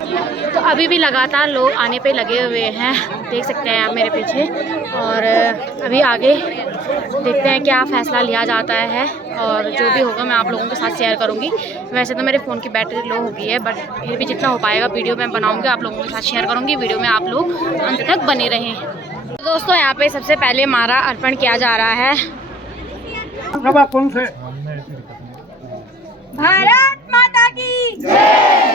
तो अभी भी लगातार लोग आने पे लगे हुए हैं, देख सकते हैं आप मेरे पीछे। और अभी आगे देखते हैं क्या फ़ैसला लिया जाता है, और जो भी होगा मैं आप लोगों के साथ शेयर करूंगी। वैसे तो मेरे फ़ोन की बैटरी लो हो गई है, बट फिर भी जितना हो पाएगा वीडियो मैं बनाऊंगी, आप लोगों के साथ शेयर करूंगी। वीडियो में आप लोग अंत तक बने रहें। तो दोस्तों यहाँ पे सबसे पहले माला अर्पण किया जा रहा है। भारत माता की जय,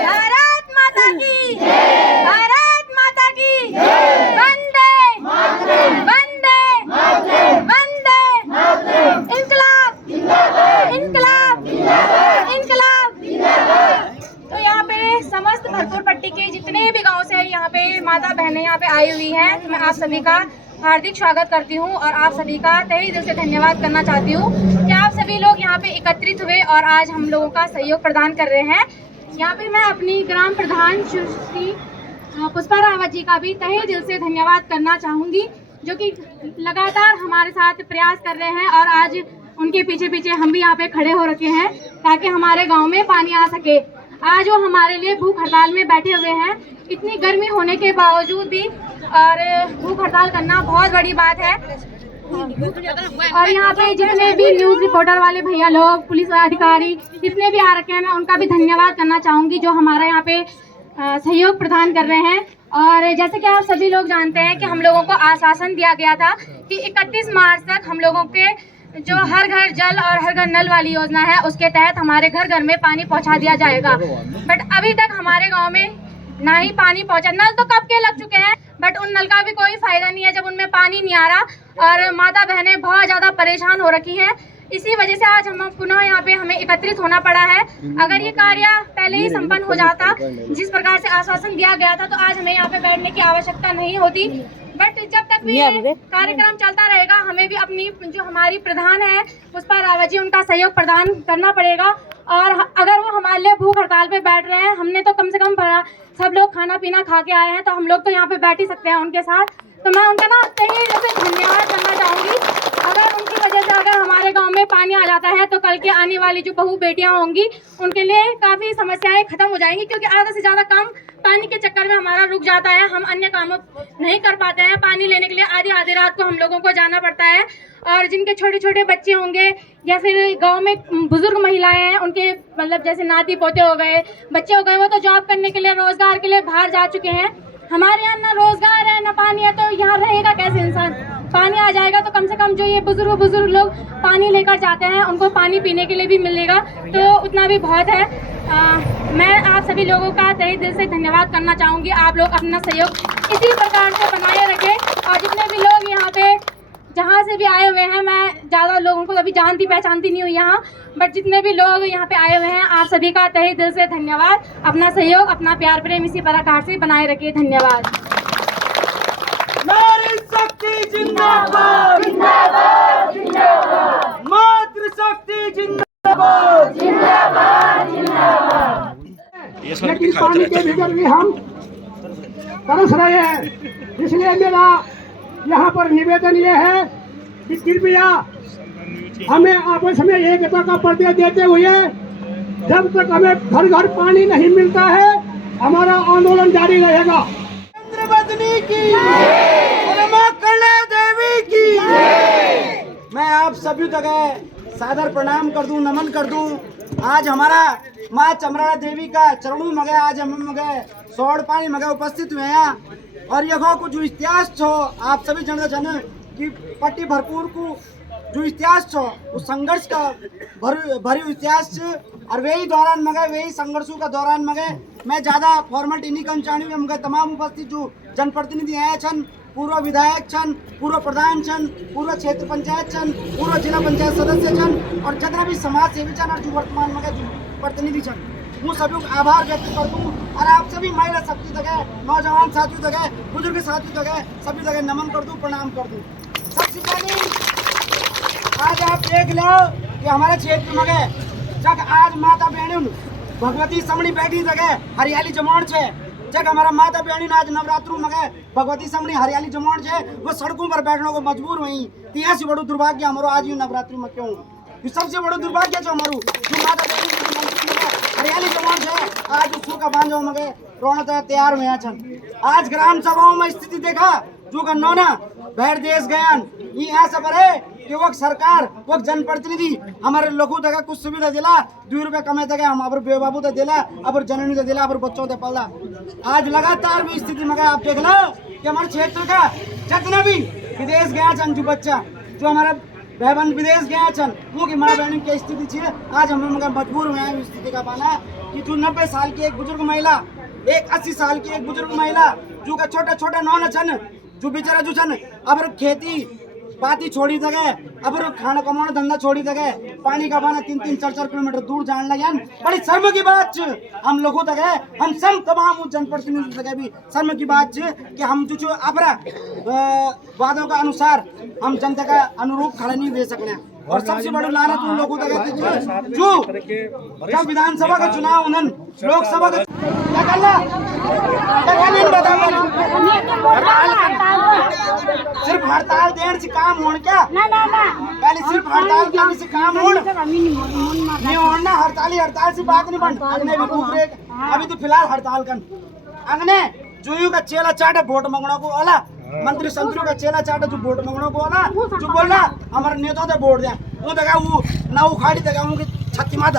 भारत माता की जय, भारत माता की जय, वंदे वंदे वंदे, इनकलाब इनकलाब इनकलाब। तो यहाँ पे समस्त भरतपुर पट्टी के जितने भी गांव से यहाँ पे माता बहनें यहाँ पे आई हुई हैं, तो मैं आप सभी का हार्दिक स्वागत करती हूँ और आप सभी का तहे दिल से धन्यवाद करना चाहती हूँ कि आप सभी लोग यहाँ पे एकत्रित हुए और आज हम लोगों का सहयोग प्रदान कर रहे हैं। यहाँ पे मैं अपनी ग्राम प्रधान श्री पुष्पा रावत जी का भी तहे दिल से धन्यवाद करना चाहूँगी, जो कि लगातार हमारे साथ प्रयास कर रहे हैं और आज उनके पीछे पीछे हम भी यहाँ पे खड़े हो रखे हैं ताकि हमारे गाँव में पानी आ सके। आज वो हमारे लिए भूख हड़ताल में बैठे हुए हैं, इतनी गर्मी होने के बावजूद भी, और भूख हड़ताल करना बहुत बड़ी बात है। और यहाँ पे जितने भी न्यूज़ रिपोर्टर वाले भैया लोग, पुलिस अधिकारी जितने भी आ रखे हैं, मैं उनका भी धन्यवाद करना चाहूँगी जो हमारा यहाँ पे सहयोग प्रदान कर रहे हैं। और जैसे कि आप सभी लोग जानते हैं कि हम लोगों को आश्वासन दिया गया था कि 31 मार्च तक हम लोगों के जो हर घर जल और हर घर नल वाली योजना है उसके तहत हमारे घर घर में पानी पहुंचा दिया जाएगा। बट अभी तक हमारे गांव में ना ही पानी पहुंचा। नल तो कब के लग चुके हैं, बट उन नल का भी कोई फायदा नहीं है जब उनमें पानी नहीं आ रहा और माता बहनें बहुत ज़्यादा परेशान हो रखी हैं। इसी वजह से आज हम पुनः यहाँ पे हमें एकत्रित होना पड़ा है। अगर ये कार्य पहले ही संपन्न हो जाता जिस प्रकार से आश्वासन दिया गया था, तो आज हमें यहाँ पे बैठने की आवश्यकता नहीं होती। बट जब तक भी ये कार्यक्रम चलता रहेगा, हमें भी अपनी जो हमारी प्रधान है पुष्पा रावत जी, उनका सहयोग प्रदान करना पड़ेगा। और अगर वो हमारे लिए भूख हड़ताल पे बैठ रहे हैं, हमने तो कम से कम सब लोग खाना पीना खा के आए हैं, तो हम लोग तो यहाँ पे बैठ ही सकते हैं उनके साथ। तो मैं उनका ना तहे दिल से धन्यवाद करना चाहूँगी। अगर उनकी वजह से अगर हमारे गांव में पानी आ जाता है, तो कल के आने वाली जो बहू बेटियां होंगी उनके लिए काफ़ी समस्याएं खत्म हो जाएंगी, क्योंकि आधा से ज़्यादा काम पानी के चक्कर में हमारा रुक जाता है। हम अन्य काम नहीं कर पाते हैं, पानी लेने के लिए आधी रात को हम लोगों को जाना पड़ता है। और जिनके छोटे छोटे बच्चे होंगे या फिर गांव में बुजुर्ग महिलाएं हैं, उनके मतलब जैसे नाती पोते हो गए, बच्चे हो गए, वो तो जॉब करने के लिए, रोजगार के लिए बाहर जा चुके हैं। हमारे यहाँ ना रोजगार है ना पानी है, तो यहाँ रहेगा कैसे इंसान। पानी आ जाएगा तो कम से कम जो ये बुजुर्ग लोग पानी लेकर जाते हैं उनको पानी पीने के लिए भी मिलेगा, तो उतना भी बहुत है। मैं आप सभी लोगों का तहे दिल से धन्यवाद करना चाहूँगी। आप लोग अपना सहयोग इसी प्रकार से बनाए रखें। और जितने भी लोग यहाँ पे जहाँ से भी आए हुए हैं, मैं ज़्यादा लोगों को कभी जानती पहचानती नहीं हूँ यहाँ, बट जितने भी लोग यहाँ पे आए हुए हैं, आप सभी का तहे दिल से धन्यवाद। अपना सहयोग, अपना प्यार प्रेम इसी प्रकार से बनाए रखिए। धन्यवाद। नारी शक्ति जिंदाबाद, जिंदाबाद, जिंदाबाद। मातृ शक्ति जिंदाबाद, जिंदाबाद, जिंदाबाद। लेकिन पानी के बगैर भी हम तरस रहे हैं, इसलिए मेरा यहाँ पर निवेदन ये है कि कृपया हमें आपस में एकता का परिचय देते हुए जब तक हमें घर घर पानी नहीं मिलता है, हमारा आंदोलन जारी रहेगा। चंद्रवदनी की उलमा कला देवी की मैं आप सभी जगह सादर प्रणाम कर दूं, नमन कर दूं। आज हमारा माँ चमराड़ा देवी का चरणों मगे आज हम मगे सोड़ पानी मगे उपस्थित हुए हैं। और यह कुछ जो इतिहास छो आप सभी जन कि पट्टी भरपूर को जो इतिहास छो उस संघर्ष का भरी इतिहास और वही दौरान मगे वही संघर्षों का दौरान मगे मैं ज़्यादा फॉर्मेलिटी नहीं करना चाहूँ। मगे तमाम उपस्थित जो जनप्रतिनिधि आए छन, पूर्व विधायक छन, पूर्व प्रधान छन, पूर्व क्षेत्र पंचायत छन, पूर्व जिला पंचायत सदस्य छन और जितना भी समाज सेवी छन और जो वर्तमान मगे जो प्रतिनिधि छन, वो सभी को आभार व्यक्त कर दूँ। और आप सभी महिला शक्ति जगह, नौजवान साथियों जगह, बुजुर्ग साथियों जगह सभी जगह नमन कर दूँ, प्रणाम कर दूँ। सबसे पहले आज आप देख लो कि हमारे क्षेत्र में जग आज माता बहन भगवती समणी बैठी जगह हरियाली जमाण छे। जग हमारा माता बहन आज नवरात्रु में भगवती समणी हरियाली जमाण छे, वो सड़कों पर बैठने को मजबूर हुई। तिया से बड़ो दुर्भाग्य हमारो आज नवरात्रि में क्यों, सबसे बड़ो दुर्भाग्य जो हमारू जो माता बहन हरियाली जवान है आज उसू का बांधो मगे रोना तो तैयार हुए छन। आज ग्राम सभाओं में स्थिति देखा जो का नौना बैर देश गयान ये ऐसा पर है कि वो सरकार वो जनप्रतिनिधि हमारे लोगों तक कुछ सुविधा दिला 2 रुपए कमे तक हम अब बेबाबू तो दिला अब जननी तो दिला अब बच्चों तो पला। आज लगातार भी स्थिति में आप देख लो कि हमारे क्षेत्र का जितना भी विदेश गया छन जो बच्चा जो हमारा भाई बहन विदेश गया छन वो की माँ बहन की स्थिति है आज हम मजबूर हुए हैं स्थिति का पाना कि जो 90 साल की एक बुजुर्ग महिला एक 80 साल की एक बुजुर्ग महिला जो का छोटा छोटा नौना छन जो बेचारा जो छन अब खेती बाती छोड़ी दगे अब खाना कमाना धंधा छोड़ी दगे पानी का पाना 3-3 4-4 किलोमीटर दूर जाने लगे बड़ी शर्म की बात हम लोगों तक है हम सब तमाम जनप्रतिनिधि तक भी शर्म की बात कि हम जो अपना वादों का अनुसार हम जनता का अनुरूप खड़ा नहीं दे सकते और सबसे बड़ी लानत उन लोगों तक जो जब विधानसभा का चुनाव उन्होंने लोकसभा का क्या करना सिर्फ हड़ताल देने से काम होने क्या पहले सिर्फ हड़ताल करने से काम नहीं होना हड़ताल से बात नहीं बन अगने भी अभी तो फिलहाल हड़ताल कर अगने जो का चेला चाटा वोट मांगना को वाला मंत्री संतरी का चेला चाटा जो वोट मांगना को वाला जो बोला हमारे नेताओं से वोट दे वो देखा वो ना उखाड़ी देखा उनकी छत्ती मात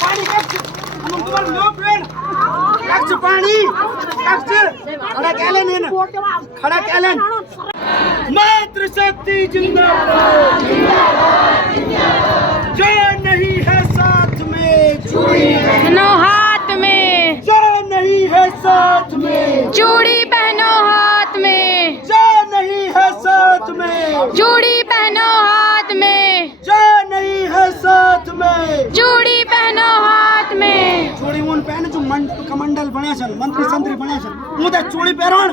पानी हम तुम्हारे लोग कक्ष पानी कक्ष खड़ा कैलेन खड़ा कैलेन मातृशक्ति जिंदाबाद जो नहीं है साथ में पहनो हाथ में जो नहीं है साथ में चूड़ी पहनो हाथ में जो नहीं है साथ में चूड़ी पहनो हाथ में जो नहीं है साथ में चूड़ी पहनो हाथ में चूड़ी उन पहने जो कमंडल बने छन मंत्री संतरी बने छन मुझे चूड़ी पहरोण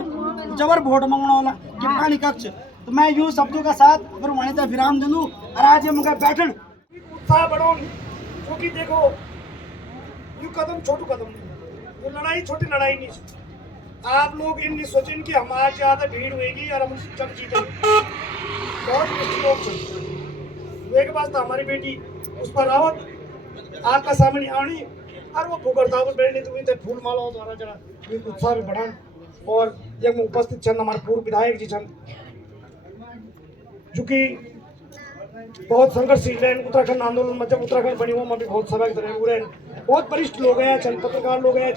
जबर वोट मांगने वाला कि पानी कक्ष तो मैं यूं शब्दों का साथ अगर वहीं तक विराम दूं और आज ये मुझे बैठन उत्साह बढ़ो क्योंकि देखो यू कदम छोटू कदम नहीं वो लड़ाई छोटी लड़ाई नहीं आप लोग इन नहीं सोचें कि हमारे ज्यादा भीड़ होगी और हम जब जीतेंगे बहुत मुश्किल लोग वे के पास तो हमारी बेटी उस पर रावत आपका सामने आनी और वो फुकर दावत बैठने तो इधर फूल माला द्वारा जरा ये उत्साह भी बढ़ान और एक में उपस्थित छन हमारे पूर्व विधायक जी छन जो कि बहुत संघर्षशील है उत्तराखंड आंदोलन में जब उत्तराखंड बनी वो में भी बहुत सभा रहे बहुत वरिष्ठ लोग हैं छन पत्रकार लोग हैं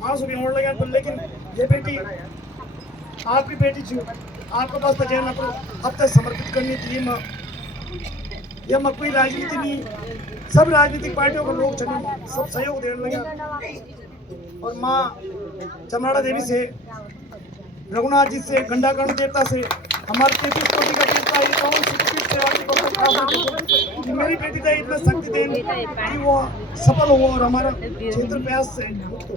मां से भी होने लगे लेकिन ये बेटी आपकी बेटी थी आपके पास तो जैन अब तक समर्पित करनी थी यह कोई राजनीति नहीं सब राजनीतिक पार्टियों के लोग चले सब सहयोग देने लगे और माँ चमराड़ा देवी से रघुनाथ जी से गंडाकर्ण देवता से हमारे 33 कोटि का देवता ये कौन सी सेवा की मेरी बेटी का इतना शक्ति देन कि वो सफल हो और हमारा क्षेत्र प्रयास से मुक्त हो।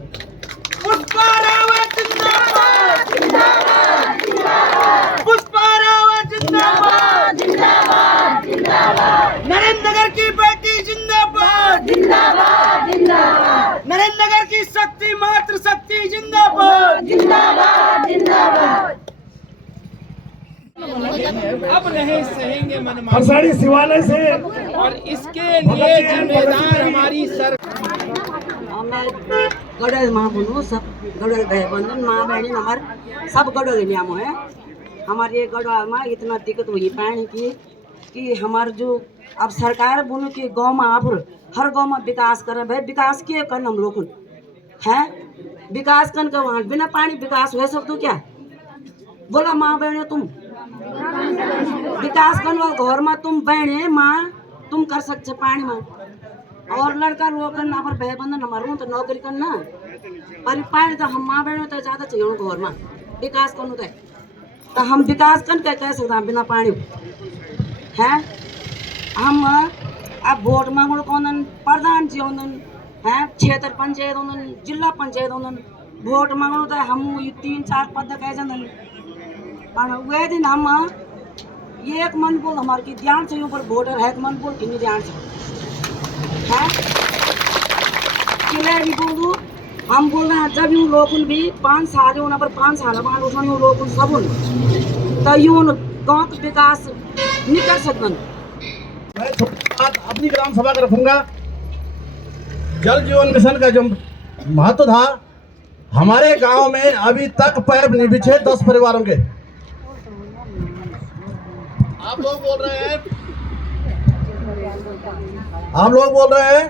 पुष्पा रावत जिंदाबाद जिंदाबाद जिंदाबाद पुष्पा रावत जिंदाबाद जिंदाबाद जिंदाबाद नरेंद्र नगर की बेटी जिंदाबाद जिंदाबाद जिंदाबाद नरेंद्र नगर की शक्ति मातृ शक्ति जिंदाबाद जिंदाबाद जिंदाबाद अब नहीं सहेंगे मनमानी हरसाड़ी शिवालय से और इसके लिए जिम्मेदार हमारी सरकार। गडल माँ बोलो सब गडल भाई बंधन माँ बहन हमारे सब गडल नियम है हमारे ये गढ़वाल में इतना दिक्कत हुई पानी की कि हमारे जो अब सरकार बोलो कि गांव में आप हर गांव में विकास कर भाई विकास किए कर हम लोग हैं विकास कर के वहाँ बिना पानी विकास हो सकते क्या बोला माँ बहने तुम विकास कर घर में तुम बहने माँ तुम कर सकते पानी में और लड़का लोग करना पर भाई बंधन हमारे तो नौकरी करना पर पानी तो हम माँ बहनों तो ज़्यादा चाहिए घर में विकास करना तो हम विकास कर कह सकते हैं बिना पानी हैं हम अब वोट मांगो कौन प्रधान जी होंगे हैं क्षेत्र पंचायत होंगे जिला पंचायत होंगे वोट मांगो तो हम 3-4 पद कह जाते वे दिन हम एक मन बोल हमारे की ध्यान से ऊपर वोटर है मन बोल कि ध्यान से है किले बोलू हम बोल रहे हैं जब यूँ लोग भी 5 साल होना पर 5 साल बाद उठाने लोग सब तो यूँ गाँव विकास नहीं कर सकते बात अपनी ग्राम सभा का रखूंगा। जल जीवन मिशन का जो महत्व था, हमारे गांव में अभी तक पैर नहीं बिछे 10 परिवारों के। आप लोग बोल रहे हैं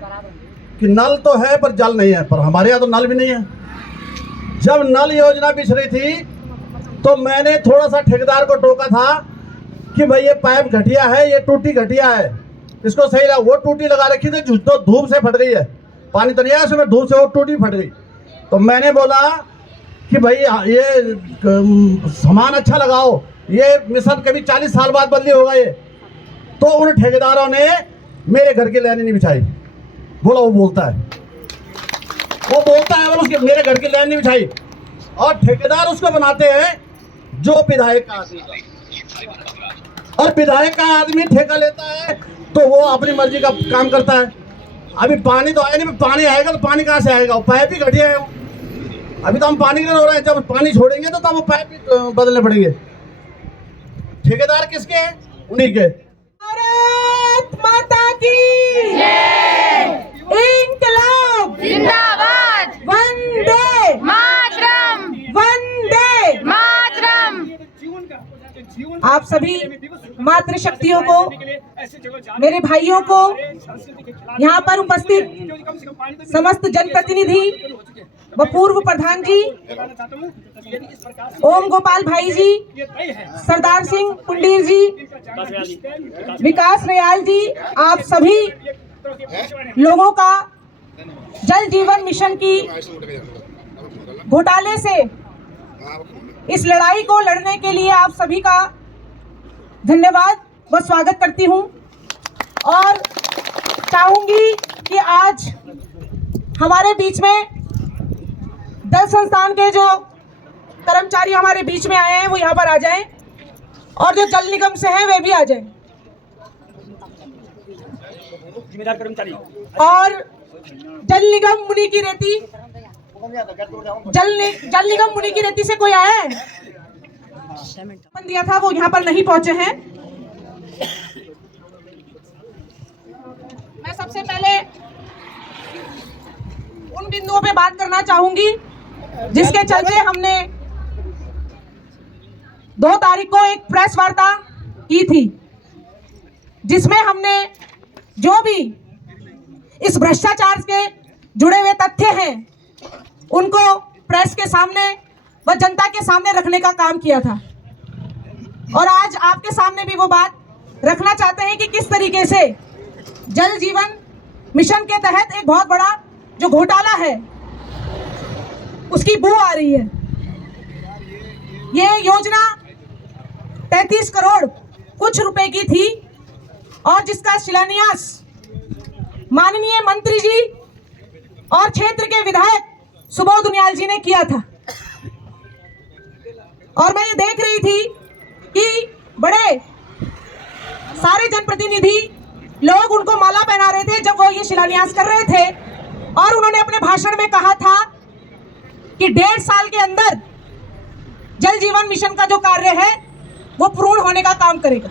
कि नल तो है पर जल नहीं है, पर हमारे यहाँ तो नल भी नहीं है। जब नल योजना बिछ रही थी तो मैंने थोड़ा सा ठेकेदार को टोका था कि भाई ये पाइप घटिया है, ये टूटी घटिया है, इसको सही लगा। वो टूटी लगा रखी थी जो धूप से फट गई है, पानी तो नहीं आया उसमें, धूप से वो टूटी फट गई। तो मैंने बोला कि भाई ये सामान अच्छा लगाओ, ये मिशन कभी 40 साल बाद बदली होगा ये। तो उन ठेकेदारों ने मेरे घर की लाइन नहीं बिछाई। बोला वो बोलता है और उसके मेरे घर की लाइन नहीं बिछाई। और ठेकेदार उसको बनाते हैं जो विधायक का आदमी, और विधायक का आदमी ठेका लेता है तो वो अपनी मर्जी का काम करता है। अभी पानी तो आया नहीं, पानी आएगा तो पानी कहाँ से आएगा? वो पाइप ही घटिया है। अभी तो हम पानी के लिए हो रहे हैं, जब पानी छोड़ेंगे तो तब वो पाइप भी बदलने पड़ेंगे। ठेकेदार किसके हैं? उन्हीं के। भारत माता की इंकलाब जिंदाबाद, वंदे मातरम, वंदे मातरम। आप सभी मातृशक्तियों को, मेरे भाइयों को, यहाँ पर उपस्थित समस्त जनप्रतिनिधि व पूर्व प्रधान जी, ओम गोपाल भाई जी, सरदार सिंह पुंडीर जी, विकास रियाल जी, आप सभी लोगों का जल जीवन मिशन की घोटाले से इस लड़ाई को लड़ने के लिए आप सभी का धन्यवाद व स्वागत करती हूं। और चाहूंगी कि आज हमारे बीच में जल संस्थान के जो कर्मचारी हमारे बीच में आए हैं वो यहाँ पर आ जाएं, और जो जल निगम से हैं वे भी आ जाएं। जिम्मेदार कर्मचारी और जल निगम मुनि की रेती, जल निगम मुनि की रेती से कोई आया है? दिया था वो यहाँ पर नहीं पहुंचे हैं। मैं सबसे पहले उन बिंदुओं पे बात करना चाहूंगी जिसके चलते हमने 2 तारीख को एक प्रेस वार्ता की थी, जिसमें हमने जो भी इस भ्रष्टाचार के जुड़े हुए तथ्य हैं उनको प्रेस के सामने व जनता के सामने रखने का काम किया था। और आज आपके सामने भी वो बात रखना चाहते हैं कि किस तरीके से जल जीवन मिशन के तहत एक बहुत बड़ा जो घोटाला है उसकी बू आ रही है। ये योजना 33 करोड़ कुछ रुपए की थी और जिसका शिलान्यास माननीय मंत्री जी और क्षेत्र के विधायक सुबोध उनियाल जी ने किया था। और मैं ये देख रही थी कि बड़े सारे जनप्रतिनिधि लोग उनको माला पहना रहे थे जब वो ये शिलान्यास कर रहे थे, और उन्होंने अपने भाषण में कहा था कि 1.5 साल के अंदर जल जीवन मिशन का जो कार्य है वो पूर्ण होने का काम करेगा।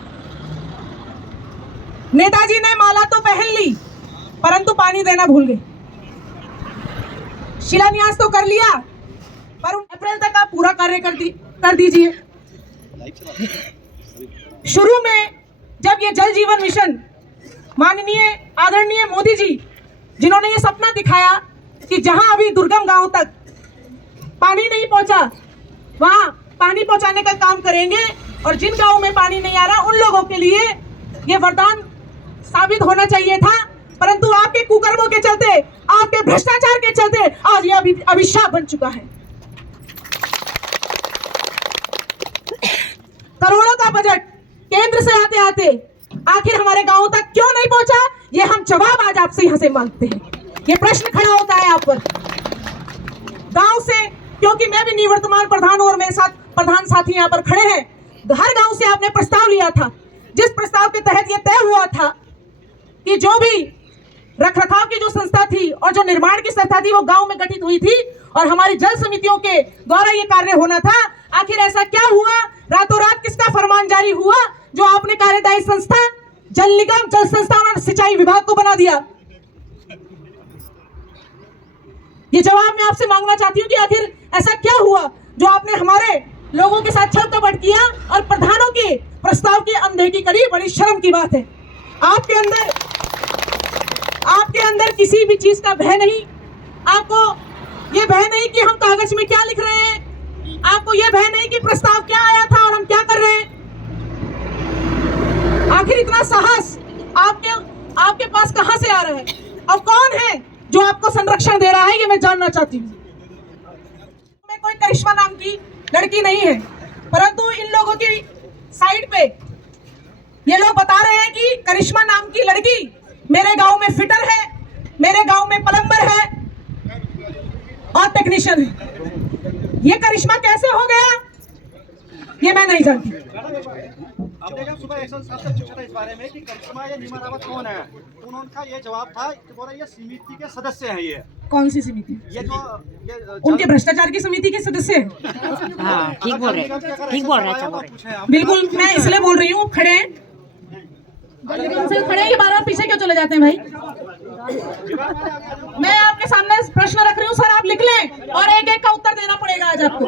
नेताजी ने माला तो पहन ली परंतु पानी देना भूल गए। शिलान्यास तो कर लिया पर अप्रैल तक आप पूरा कार्य कर दीजिए। शुरू में जब ये जल जीवन मिशन माननीय आदरणीय मोदी जी जिन्होंने ये सपना दिखाया कि जहां अभी दुर्गम गांव तक पानी नहीं पहुंचा वहां पानी पहुंचाने का काम करेंगे, और जिन गांवों में पानी नहीं आ रहा उन लोगों के लिए ये वरदान साबित होना चाहिए था, परंतु आपके कुकर्मों के चलते, आपके भ्रष्टाचार के चलते आज ये अभिशाप बन चुका है। करोड़ों का बजट केंद्र से आते आते आखिर हमारे गांवों तक क्यों नहीं पहुंचा, ये हम जवाब आज आपसे यहां से मांगते हैं। ये प्रश्न खड़ा होता है आप पर गांव से, क्योंकि मैं भी निवर्तमान प्रधान और मेरे साथ प्रधान साथी यहाँ पर खड़े हैं। हर गांव से आपने प्रस्ताव लिया था, जिस प्रस्ताव के तहत ये तय हुआ था कि जो भी रखरखाव की जो संस्था थी और जो निर्माण की संस्था थी वो गांव में गठित हुई थी और हमारी जल समितियों के द्वारा ये कार्य होना था। आखिर ऐसा क्या हुआ? रातों रात किसका फरमान जारी हुआ जो आपने कार्यदायी संस्था जल निगम, जल संस्थान और सिंचाई विभाग को बना दिया। ये जवाब मैं आपसे मांगना चाहती हूँ कि आखिर ऐसा क्या हुआ जो आपने हमारे लोगों के साथ छल कपट किया और प्रधानों के प्रस्ताव की अनदेखी करी। बड़ी शर्म की बात है। आपके अंदर किसी भी चीज का भय नहीं। आपको ये भय नहीं कि हम कागज में क्या लिख रहे हैं। आपको ये भय नहीं कि प्रस्ताव क्या आया था और हम क्या कर रहे हैं। आखिर इतना साहस आपके पास कहां से आ रहा है और कौन है जो आपको संरक्षण दे रहा है, ये मैं जानना चाहती हूँ। मैं कोई करिश्मा नाम की लड़की नहीं है, परंतु इन लोगों की साइड पे ये लोग बता रहे हैं कि करिश्मा नाम की लड़की मेरे गांव में फिटर है, मेरे गांव में प्लम्बर है और टेक्नीशियन है। ये करिश्मा कैसे हो गया ये मैं नहीं जानती। आपने जब सुबह एक्शन साहब से पूछा था इस बारे में कि करिश्मा या नीमा रावत कौन है, उनका ये जवाब था कि बोला ये समिति के सदस्य हैं। ये कौन सी समिति? ये उनके भ्रष्टाचार की समिति के सदस्य हैं। ठीक बोल रहे हैं। बिल्कुल, मैं इसलिए बोल रही हूँ। खड़े हैं, उनसे खड़े हैं, बार-बार पीछे क्यों चले जाते हैं भाई? मैं आपके सामने प्रश्न रख रही हूँ सर, आप लिख लें और एक एक का उत्तर देना पड़ेगा आज आपको।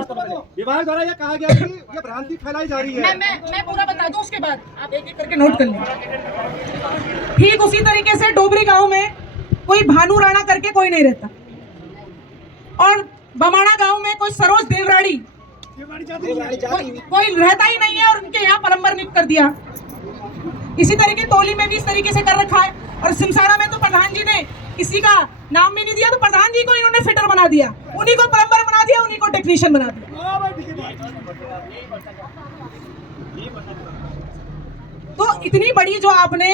विभाग द्वारा ये कहा गया कि ये भ्रांति फैलाई जा रही है। मैं पूरा बता दूं, उसके बाद आप एक एक करके नोट कर लें। ठीक उसी तरीके से डोबरी गांव में कोई भानु राणा करके कोई नहीं रहता और बमाणा गांव में कोई सरोज देवराड़ी कोई रहता ही नहीं है और उनके यहाँ प्लम्बर नियुक्त कर दिया। इसी तरीके टोली में भी इस तरीके से कर रखा है और सिमसाड़ा में तो प्रधान जी ने किसी का नाम भी नहीं दिया, तो प्रधान जी को इन्होंने फिटर बना दिया, उन्हीं को प्लम्बर बना दिया, उन्हीं को टेक्नीशियन बना दिया। तो इतनी बड़ी जो आपने,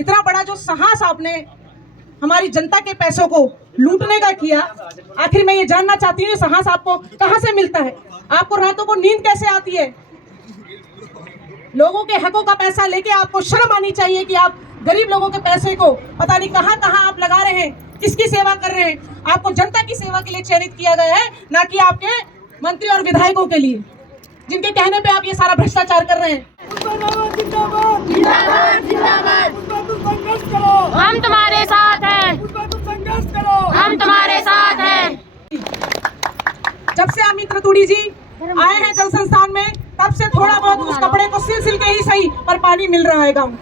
इतना बड़ा जो साहस आपने हमारी जनता के पैसों को लूटने का किया, आखिर मैं ये जानना चाहती हूँ साहस आपको कहाँ से मिलता है? आपको रातों को नींद कैसे आती है? लोगों के हकों का पैसा लेके आपको शर्म आनी चाहिए कि आप गरीब लोगों के पैसे को पता नहीं कहां कहां आप लगा रहे हैं, किसकी सेवा कर रहे हैं। आपको जनता की सेवा के लिए चयनित किया गया है, ना कि आपके मंत्री और विधायकों के लिए, जिनके कहने पे आप ये सारा भ्रष्टाचार कर रहे हैं। हम तुम्हारे साथ हैं, हम तुम्हारे साथ हैं। जब से अमित रतूड़ी जी आए हैं जल संस्थान में, तब से थोड़ा बहुत उस कपड़े को सिल के ही सही पर पानी मिल रहा है गाँव में।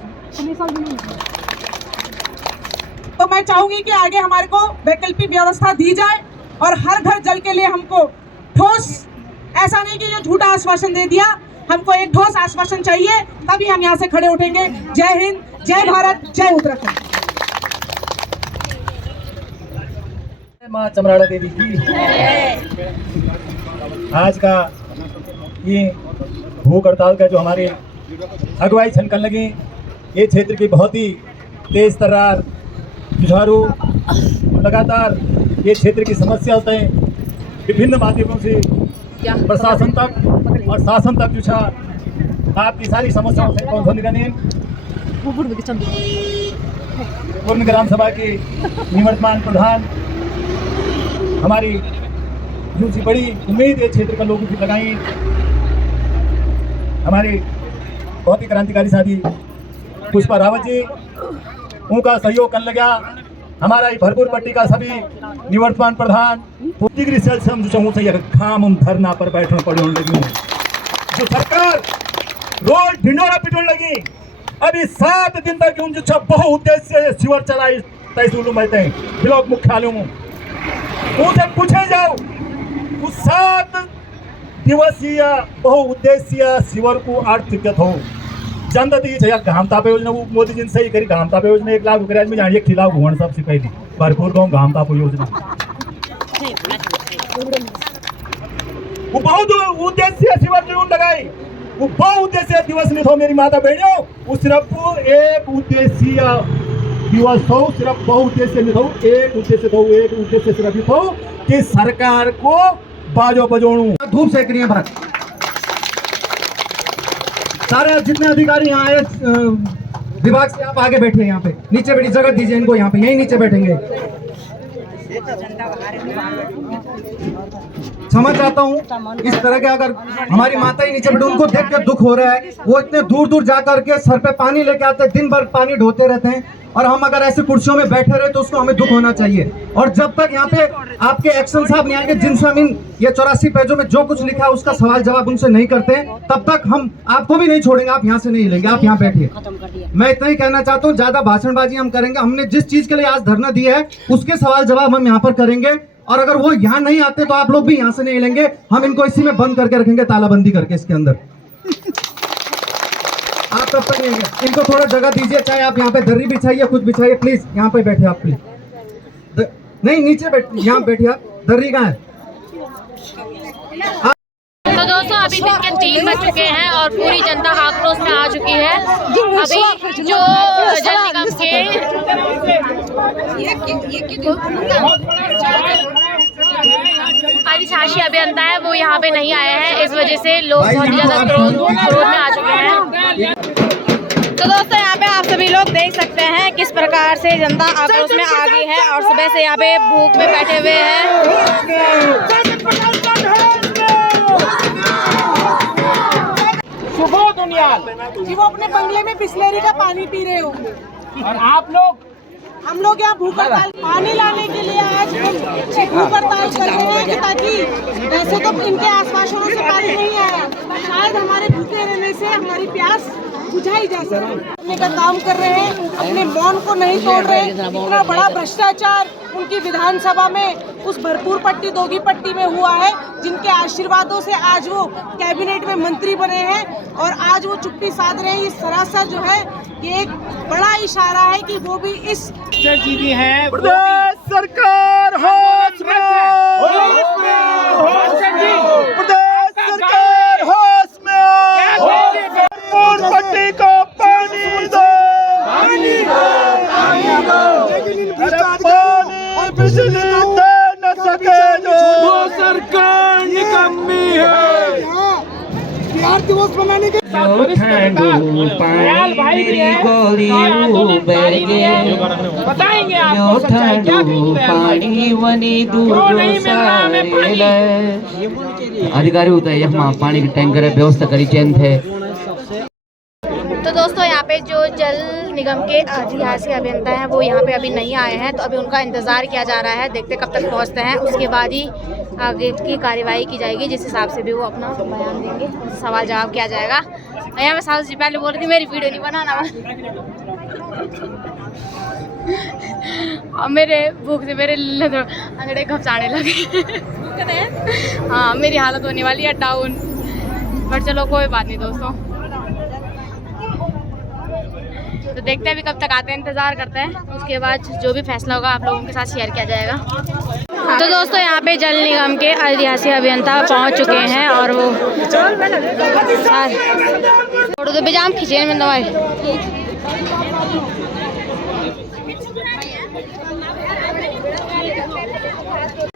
तो मैं चाहूंगी कि आगे हमारे को वैकल्पिक व्यवस्था दी जाए और हर घर जल के लिए हमको ठोस, ऐसा नहीं कि ये झूठा आश्वासन दे दिया, हमको एक ठोस आश्वासन चाहिए, तभी हम यहाँ से खड़े उठेंगे। जय हिंद, जय भारत, जय उत्तराखंड। माँ चमराड़ा देवी की आज का ये भूख हड़ताल का जो हमारे अगुवाई छनकन लगी, ये क्षेत्र की बहुत ही तेज तर्रार, जुझारू, लगातार ये क्षेत्र की समस्या होते हैं विभिन्न माध्यमों से प्रशासन तक और शासन तक जो आपकी सारी समस्याओं से कौन पूर्ण ग्राम सभा के निवर्तमान प्रधान हमारी जो सी बड़ी उम्मीद है क्षेत्र का लोगों की लगाई, हमारे बहुत ही क्रांतिकारी साथी पुष्पा रावत जी, उनका सहयोग कर लगा। हमारा ये भरपूर पट्टी का सभी निवर्तमान प्रधान डिग्री सेल्सियस जो खाम हम धरना पर बैठना पड़े लगी, जो सरकार रोज ढिंडोरा पिटोन लगी। अभी 7 दिन तक उन जो बहुउद्देश्य शिविर चलाई तहसीलों में ब्लॉक मुख्यालयों में, उनसे पूछे जाओ उस 7 दिवसीय बहुउद्देशीय शिविर को आर्थिक हो जनता दी घामताप योजना मोदी जी ने सही करी। घामताप योजना 1 लाख रुपये में जानिए खिलाफ भुवन सबसे पहले भरपूर गाँव घामताप योजना वो बहुत उद्देश्य शिविर जरूर लगाई। वो बहुउद्देशीय दिवस नहीं था मेरी माता बहनों, वो सिर्फ एक उद्देशीय दिवस हो, सिर्फ बहुउद्देश्य नहीं था, एक उद्देश्य था। एक उद्देश्य सिर्फ ये था कि सरकार को बाजो बजोणू धूप सेक रही है भरत। सारे जितने अधिकारी यहाँ आए विभाग से, आप आगे बैठे, यहाँ पे नीचे बैठी, जगह दीजिए इनको, यहाँ पे यही नीचे बैठेंगे। क्षमा चाहता हूँ, इस तरह के अगर हमारी माता ही नीचे बैठी उनको देख के दुख हो रहा है। वो इतने दूर दूर जा करके सर पे पानी लेके आते हैं, दिन भर पानी ढोते रहते हैं, और हम अगर ऐसी कुर्सियों में बैठे रहे तो उसको हमें दुख होना चाहिए। और जब तक यहाँ पे आपके एक्शन साहब नहीं आएंगे, जिनसे हम ये 84 पेजों में जो कुछ लिखा है उसका सवाल जवाब उनसे नहीं करते हैं, तब तक हम आपको भी नहीं छोड़ेंगे। आप यहाँ से नहीं लेंगे, आप यहाँ बैठिए। मैं इतना ही कहना चाहता हूँ, ज्यादा भाषणबाजी हम करेंगे। हमने जिस चीज के लिए आज धरना दिया है उसके सवाल जवाब हम यहाँ पर करेंगे, और अगर वो यहाँ नहीं आते तो आप लोग भी यहाँ से नहीं लेंगे। हम इनको इसी में बंद करके रखेंगे, तालाबंदी करके इसके अंदर। आप तब तक नहीं, इनको थोड़ा जगह दीजिए, चाहे आप यहाँ पे दर्री बिछाइए, खुद बिछाइए, प्लीज यहाँ पे बैठे आप, प्लीज। नहीं, नीचे बैठ, यहाँ बैठिए आप। दर्री कहाँ है? तो दोस्तों अभी दिन के 3 बज चुके हैं और पूरी जनता आक्रोश में आ चुकी है। अभी जो जल निगम के अधिशासी अभियंता है वो यहाँ पे नहीं आए हैं, इस वजह से लोग बहुत ही ज्यादा क्रोध में आ चुके हैं। तो दोस्तों यहाँ पे आप सभी लोग देख सकते हैं किस प्रकार से जनता आक्रोश में आ गई है और सुबह से यहाँ पे भूख में बैठे हुए हैं। शुभो दुनियाल जी वो अपने बंगले में बिस्लेरी का पानी पी रहे हो और आप लोग, हम लोग यहाँ भूख हड़ताल पानी लाने के लिए आज हम भूख हड़ताल कर रहे हैं कि ताकि वैसे तो इनके आश्वासनों से पानी नहीं आया, शायद हमारे भूखे रहने से हमारी प्यास बुझाई जा सके का काम कर रहे हैं, अपने मौन को नहीं तोड़ रहे। इतना बड़ा भ्रष्टाचार उनकी विधानसभा में उस भरपूर पट्टी दोगी पट्टी में हुआ है, जिनके आशीर्वादों से आज वो कैबिनेट में मंत्री बने हैं और आज वो चुप्पी साध रहे हैं। ये सरासर जो है ये एक बड़ा इशारा है कि वो भी इस जी भी है प्रदेश सरकार होश में, प्रदेश सरकार होश में, भरपूर पट्टी को पानी दो, पानी बिजली दे न सके जो सरकार निकम्मी है। बिहार दिवस मनाने के बताएंगे आपको सच्चाई क्या अधिकारी होता है यहाँ पानी की टैंकर है व्यवस्था करी चैन थे। तो दोस्तों यहाँ पे जो जल निगम के अधिशासी अभियंता हैं वो यहाँ पे अभी नहीं आए हैं, तो अभी उनका इंतज़ार किया जा रहा है। देखते कब तक पहुँचते हैं, उसके बाद ही आगे की कार्यवाही की जाएगी, जिस हिसाब से भी वो अपना बयान देंगे, सवाल जवाब किया जाएगा। यहाँ मैं साल से पहले बोल रही थी मेरी वीडियो नहीं बनाना, और मेरे भूख से मेरे अंगड़े घपसाने लगे। हाँ मेरी हालत होने वाली है डाउन, बट चलो कोई बात नहीं दोस्तों। तो देखते हैं अभी कब तक आते हैं, इंतज़ार करते हैं, उसके बाद जो भी फैसला होगा आप लोगों के साथ शेयर किया जाएगा। तो दोस्तों यहाँ पे जल निगम के अधिशासी अभियंता पहुँच चुके हैं और वो फोटो तो बेजाम खींचे में दवाई।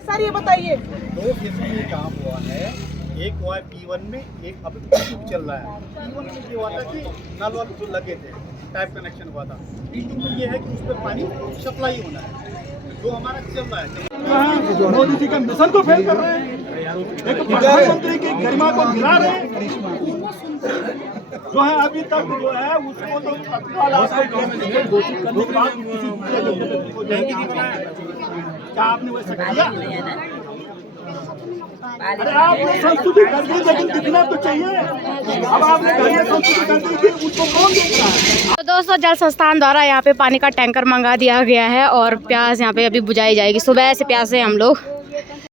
सर ये बताइए, 2 किस्म में काम हुआ है। एक हुआ है P1 में, एक अभी P2 चल रहा है। P1 में ये हुआ था कि नल वाल जो लगे थे, टाइप कनेक्शन हुआ था। P2 में ये है कि उस पर पानी सप्लाई होना है, जो हमारा चल रहा है। मोदी जी के मिशन को फेल कर रहे हैं, एक प्रधानमंत्री की गरिमा को गिरा रहे हैं, जो है अभी तक जो है उसको तो तत्काल घोषित करने के बाद किसी दूसरे जगह को जाएंगे। क्या आपने वैसा किया? अरे आपने संस्कृति कर दी, लेकिन दिखना तो चाहिए। अब आपने घर में संस्कृति कर दी कि उसको कौन देखता है? तो दोस्तों जल संस्थान द्वारा यहाँ पे पानी का टैंकर मंगा दिया गया है और प्यास यहाँ पे अभी बुझाई जाएगी। सुबह से प्यासे हम लोग